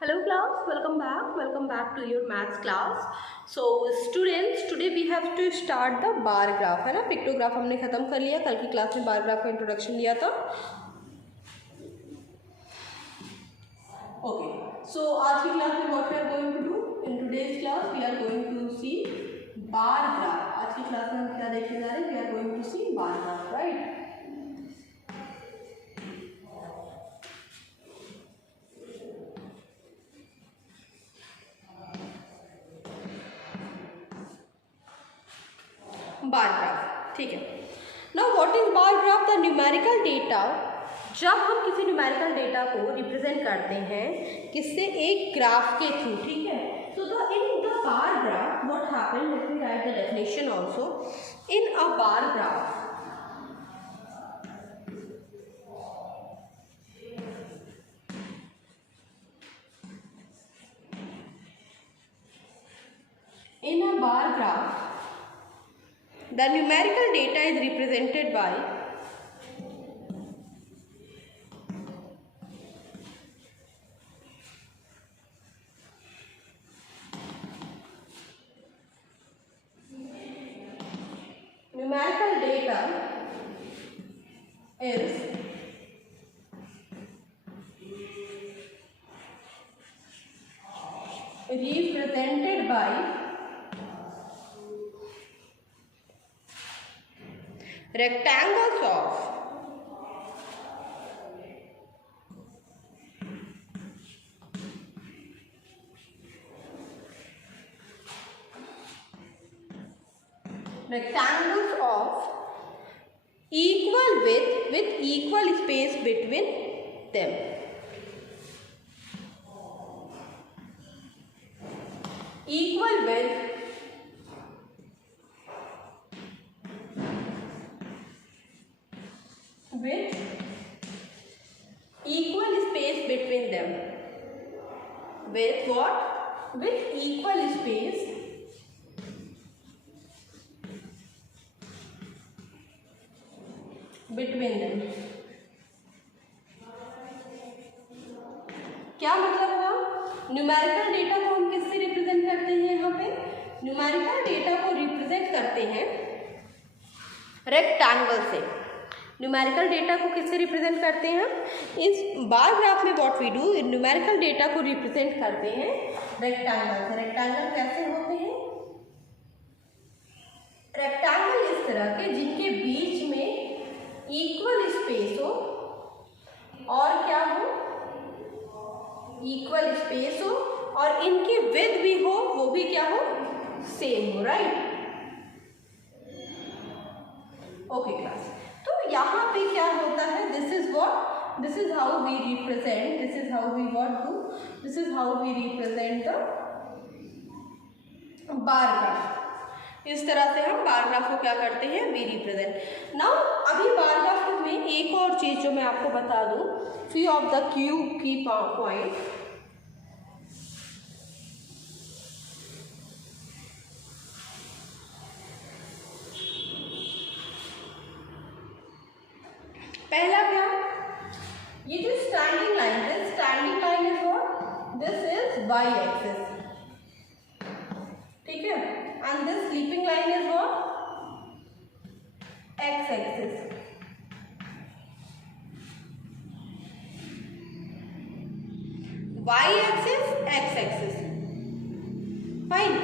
Hello class, welcome back to your maths class. So students, today we have to start the bar graph, है ना. Pictograph हमने खत्म कर लिया, कल की क्लास में बार ग्राफ का इंट्रोडक्शन लिया था. Okay, so आज की क्लास में what we are going to do? In today's class we are going to see bar graph. आज की क्लास में हम क्या देखने जा रहे हैं? We are going to see bar graph, right? Bar graph, ठीक है. Now what is bar graph? The numerical data. जब हम किसी न्यूमेरिकल डेटा को रिप्रेजेंट करते हैं किससे? एक ग्राफ के थ्रू, ठीक है. So the in the bar graph what happen, let me right the definition also. In a bar graph, in a bar graph the numerical data is represented by numerical data is represented by rectangles of equal width with equal space between them. Equal width with equal space between them. With what? With equal space between them. क्या मतलब हुआ? Numerical data को हम किससे represent करते हैं? यहाँ पे न्यूमेरिकल डेटा को रिप्रेजेंट करते हैं रेक्टेंगल से. न्यूमेरिकल डेटा को किससे रिप्रेजेंट करते हैं? इस बार ग्राफ में what we do, numerical data को रिप्रेजेंट करते हैं रेक्टेंगल से. रेक्टेंगल कैसे होते हैं? रेक्टेंगल इस तरह के जिनके बीच में इक्वल स्पेस हो और क्या हो, इक्वल स्पेस हो और इनकी विड्थ भी हो, वो भी क्या हो, सेम हो, राइट. ओके क्लास, तो यहाँ पे क्या होता है? This is what, this is how we represent, this is how we what do, this is how we represent the bar graph. इस तरह से हम बार ग्राफ को क्या करते हैं? We represent. नाउ अभी बार ग्राफ में एक और चीज जो मैं आपको बता दूं, few of the key point. पहला क्या? ये जो स्टैंडिंग लाइन है, standing line is what? This is Y axis, ठीक है. And this sleeping line is what? X axis. Y axis, X axis. Fine.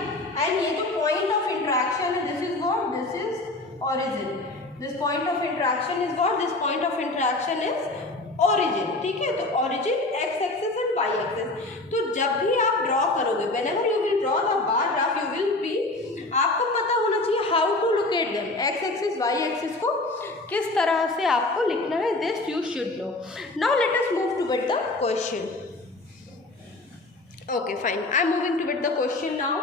And ये जो point of interaction है, this is what? This is origin. This point of interaction is what? This point of interaction is origin. ठीक है, तो origin X axis and Y axis. तो जब भी आप draw करोगे, whenever you will draw the bar graph, you will be, आपको पता होना चाहिए how to locate them. X axis Y axis को किस तरह से आपको लिखना है, this you should know. Now let us move to with the question. Okay fine, I am moving to with the question now.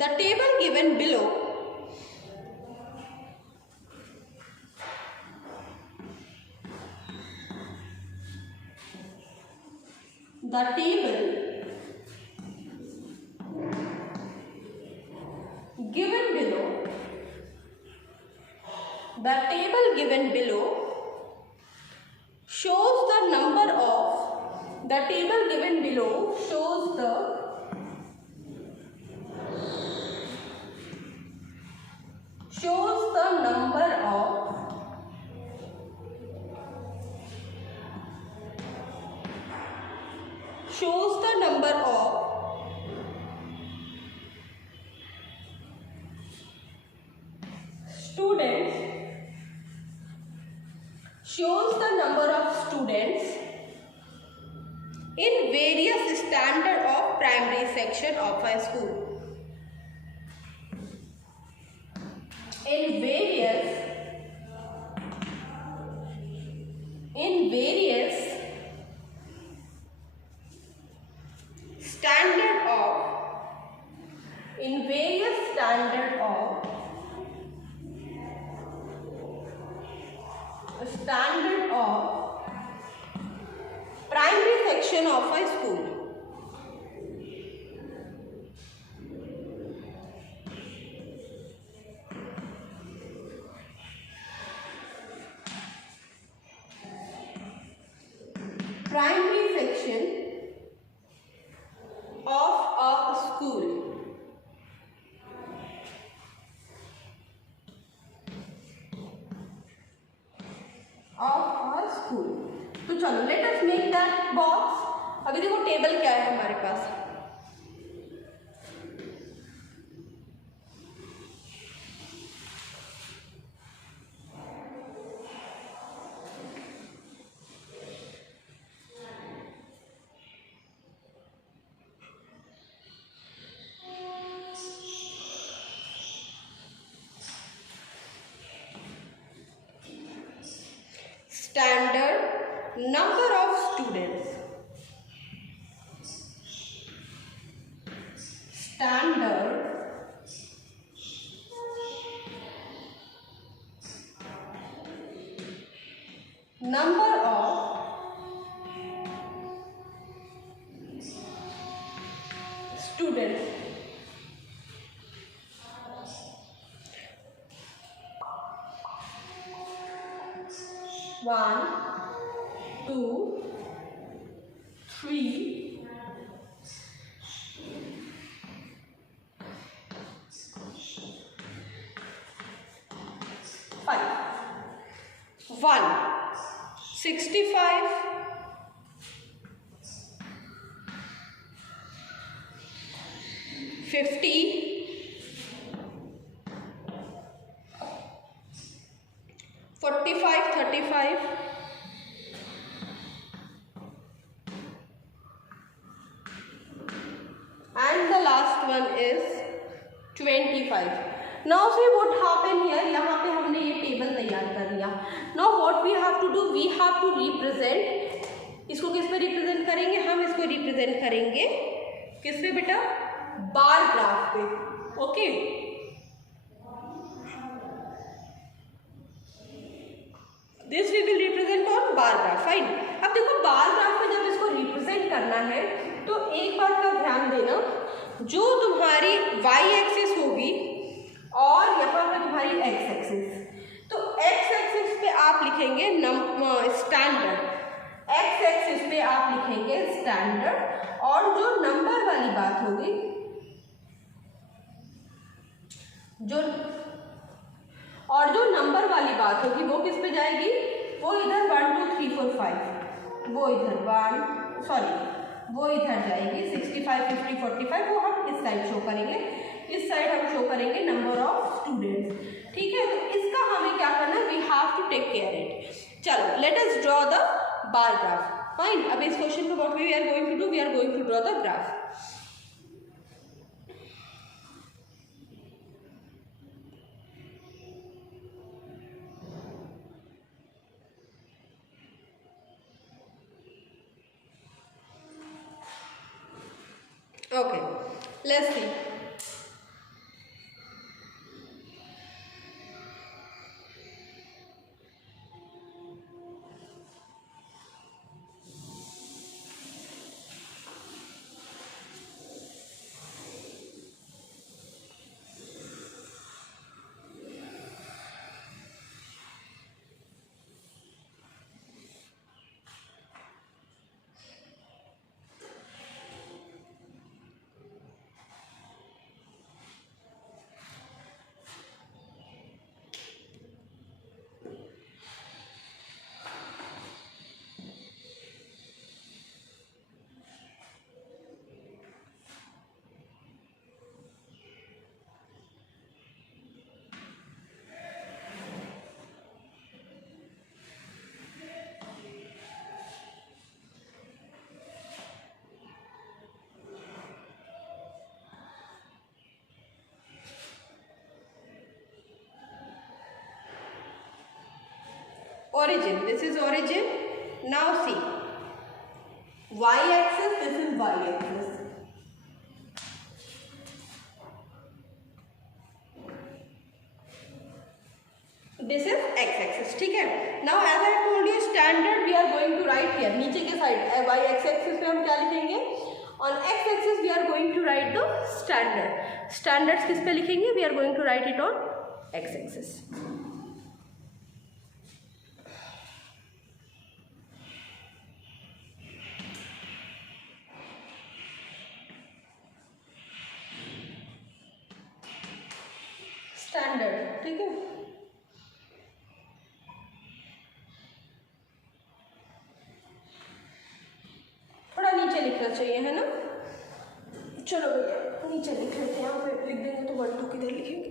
The table given below the table given below, the table given below shows the number of, the table given below shows the number of students in various standard of primary section of a school. In various standard of primary section of a school. Primary section of a school. तो चलो let us make that box. अभी देखो table क्या है हमारे पास, standard, number of students, standard, number of students, one, 2, 3, 5, 1, 65, 50, 45, 35, and the last one is 25. Now see what happened here, यहाँ पे हमने ये टेबल तैयार कर लिया। Now what we have to do, we have to represent, इसको किस पे रिप्रेजेंट करेंगे, हम इसको रिप्रेजेंट करेंगे किस पे बेटा, बार ग्राफ पे। Okay this we will represent on bar graph. Fine. अब देखो बार ग्राफ में जब इसको रिप्रेजेंट करना है तो एक बात का ध्यान देना, जो तुम्हारी y एक्सिस होगी और यहाँ पे तुम्हारी x एक्सिस, तो x एक्सिस पे आप लिखेंगे स्टैंडर्ड, x एक्सिस पे आप लिखेंगे स्टैंडर्ड, और जो नंबर वाली बात होगी, जो नंबर वाली बात होगी वो किस पे जाएगी, वो इधर 1 2 3 4 5, वो इधर वो इधर जाएगी 65 50 45, वो हम इस साइड शो करेंगे, इस साइड हम शो करेंगे नंबर ऑफ स्टूडेंट्स। ठीक है, तो इसका हमें क्या करना है, we have to take care it. चलो let us draw the bar graph. Fine. अब इस क्वेश्चन को what we are going to do, we are going to draw the graph. Okay, let's see. origin. This is origin. Now see, y-axis, this is y-axis. This is x-axis, ठीक है. Now as I told you, standard we are going to write here. नीचे के side y-axis पे हम क्या लिखेंगे? On x-axis we are going to write the standard. Standards किस पे लिखेंगे? We are going to write it on x-axis. Standard, ठीक है. थोड़ा नीचे लिखना चाहिए, है ना. चलो भैया नीचे लिख लेते हैं. यहाँ पे लिख देंगे तो 1 2 किधर लिखेंगे?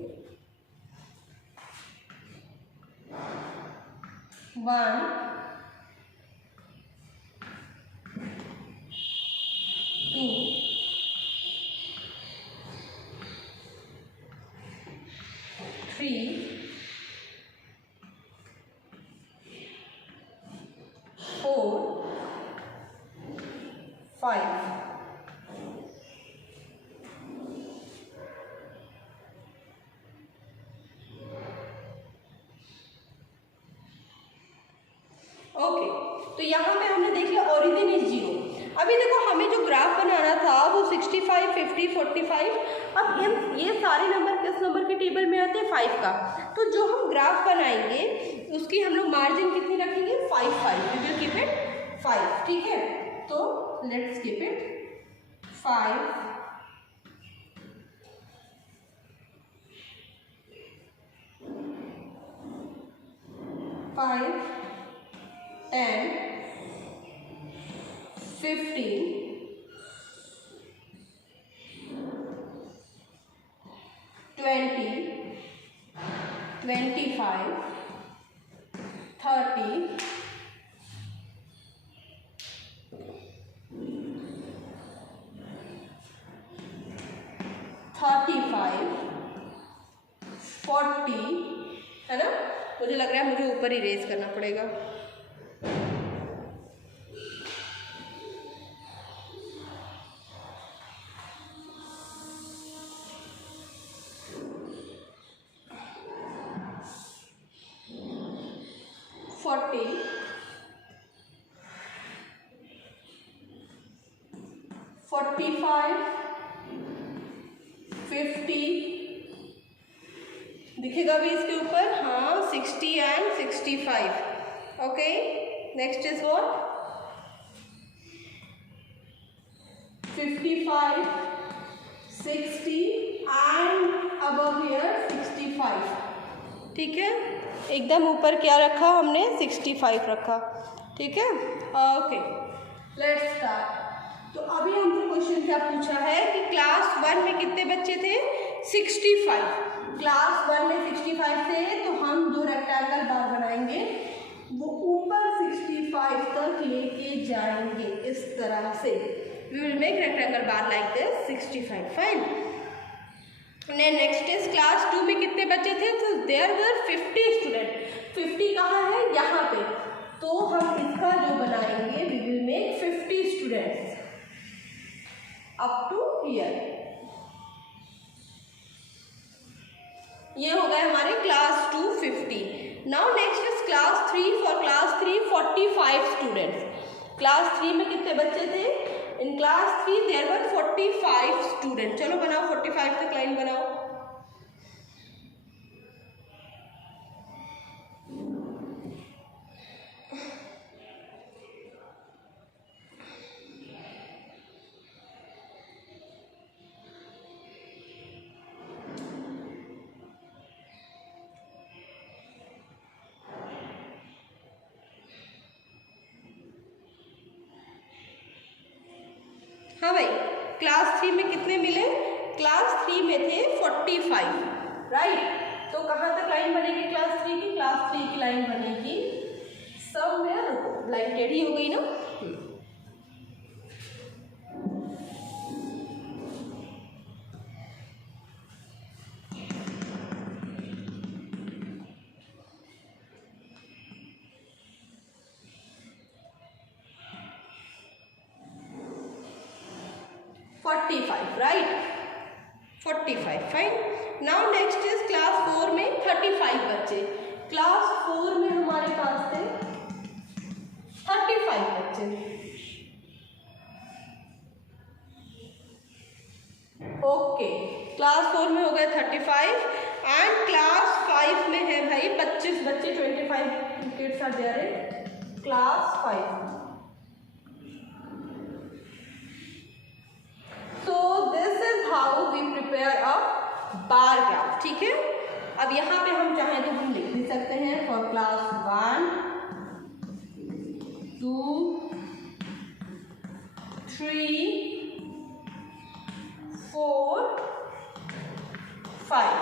1 2 3 4 5. ओके, तो यहाँ पे हमने देख लिया ओरिजिन इज 0. अभी देखो हमें जो ग्राफ बनाना था वो 65, 50, 45. अब ये सारे नंबर किस नंबर के टेबल में आते हैं? 5 का. तो जो हम ग्राफ बनाएंगे उसकी हम लोग मार्जिन कितनी रखेंगे? 5 5. वी विल कीप इट 5, ठीक है. तो लेट्स कीप इट 5 5 10 15 20 25 30 35 40, है ना. मुझे लग रहा है मुझे ऊपर ही रेज करना पड़ेगा. 40 45 50 दिखेगा भी इसके ऊपर. हाँ 60 and 65. Okay, next is what? 55 60 and above here 65. ठीक है, एकदम ऊपर क्या रखा हमने? 65 रखा. ठीक है, ओके लेट्स स्टार्ट. तो अभी हमसे क्वेश्चन क्या पूछा है कि क्लास 1 में कितने बच्चे थे? 65. क्लास 1 में 65 थे तो हम दो रेक्टेंगल बार बनाएंगे, वो ऊपर 65 तक लेके जाएंगे इस तरह से. We will make rectangle bar like this 65. Fine. Next is class 2 में कितने बच्चे थे? तो देयर वर 50 स्टूडेंट. 50 कहाँ है? यहाँ पे. तो हम इसका जो बनाएंगे we will make 50 students up to here. ये हो गए हमारे class 2 50. Now next is class 3. For class 3 45 students. Class 3 में कितने बच्चे थे? In class 3 there were 45 student. चलो बनाओ 45 तक लाइन बनाओ. हाँ भाई, क्लास 3 में कितने मिले? क्लास 3 में थे 45. राइट. तो कहाँ तक लाइन बनेगी क्लास 3 की? क्लास 3 की लाइन बनेगी समवेयर. रुको, लाइन टेढ़ी हो गई ना. 45, right? 45, fine. Now next is class 4 में 35 बच्चे. क्लास 4 में हमारे पास थे 35 बच्चे. ओके, क्लास 4 में हो गए 35 एंड क्लास 5 में है भाई 25 बच्चे. 25 kids are there in class 5. So this is how we prepare a bar graph. ठीक है, अब यहाँ पे हम चाहें तो हम लिख भी सकते हैं for class 1, 2, 3, 4, 5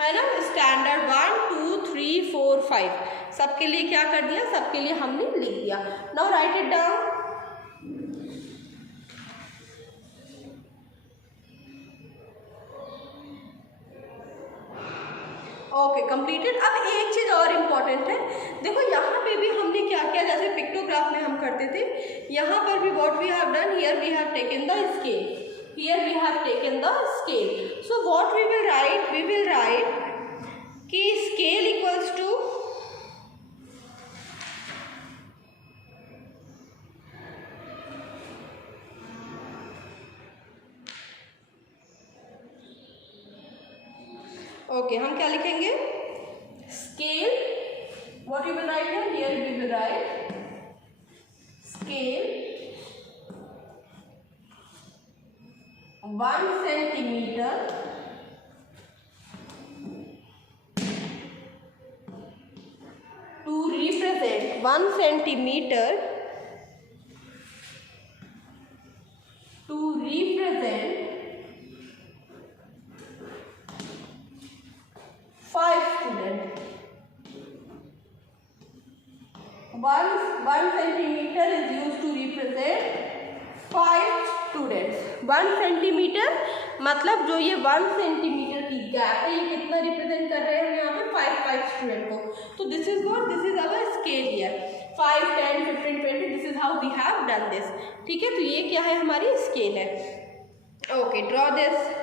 है ना. स्टैंडर्ड 1, 2, 3, 4, 5 सबके लिए क्या कर दिया, सबके लिए हमने लिख दिया. Now right it down. Okay, completed. अब एक चीज़ और इम्पॉर्टेंट है, देखो यहाँ पे भी हमने क्या किया, जैसे पिक्टोग्राफ में हम करते थे, यहाँ पर भी what we have done, here we have taken the scale, here we have taken the scale. So what we will write कि स्केल इक्वल्स टू ओके, हम क्या लिखेंगे, scale. What you will write here, here we will write scale 1 centimeter to represent 1 centimeter to represent 5 students. 1 centimeter is used to represent 5 students. 1 centimeter मतलब जो ये 1 centimeter की gap है, ये कितना रिप्रेजेंट कर रहे हैं यहाँ पे 5 स्टूडेंट को. तो this is what, this is our scale here. 5, 10, 15, 20, this is how we have done this. ठीक है, तो ये क्या है, हमारी स्केल है. Okay, draw this.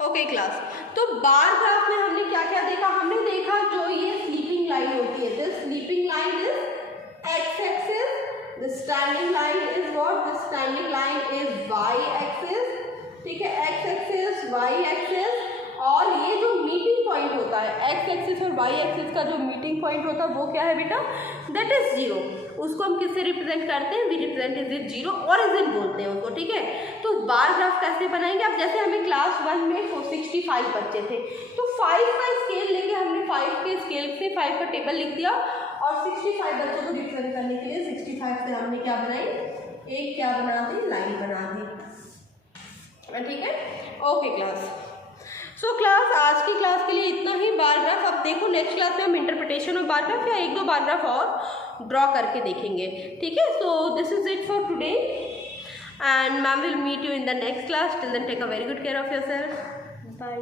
Okay class, तो बार ग्राफ में हमने क्या क्या देखा, हमने देखा जो ये स्लीपिंग लाइन होती है, this sleeping line is X axis, the standing line is what, the standing line is Y axis. ठीक है, एक्स एक्सिस, वाई एक्सिस, और ये जो मीटिंग पॉइंट होता है एक्स एक्सिस और वाई एक्सिस का जो मीटिंग पॉइंट होता है वो क्या है बेटा, दैट इज 0. उसको हम किससे रिप्रेजेंट करते हैं, we represent is it 0, origin बोलते हैं उसको. ठीक है, तो बार ग्राफ कैसे बनाएंगे, अब जैसे हमें क्लास 1 में 65 बच्चे थे, तो 5 का स्केल लेके हमने 5 के स्केल से 5 का टेबल लिख दिया, और 65 बच्चों को रिप्रेजेंट करने के लिए 65 से हमने क्या बनाई, एक क्या बना दी, लाइन बना दी. ठीक है, ओके क्लास. सो क्लास, आज की क्लास के लिए इतना ही बार ग्राफ. अब देखो नेक्स्ट क्लास में हम इंटरप्रिटेशन ऑफ बार ग्राफ या 1-2 बार ग्राफ और ड्रॉ करके देखेंगे. ठीक है, so this is it for today and ma'am will meet you in the next class. Till then take a very good care of yourself. Bye.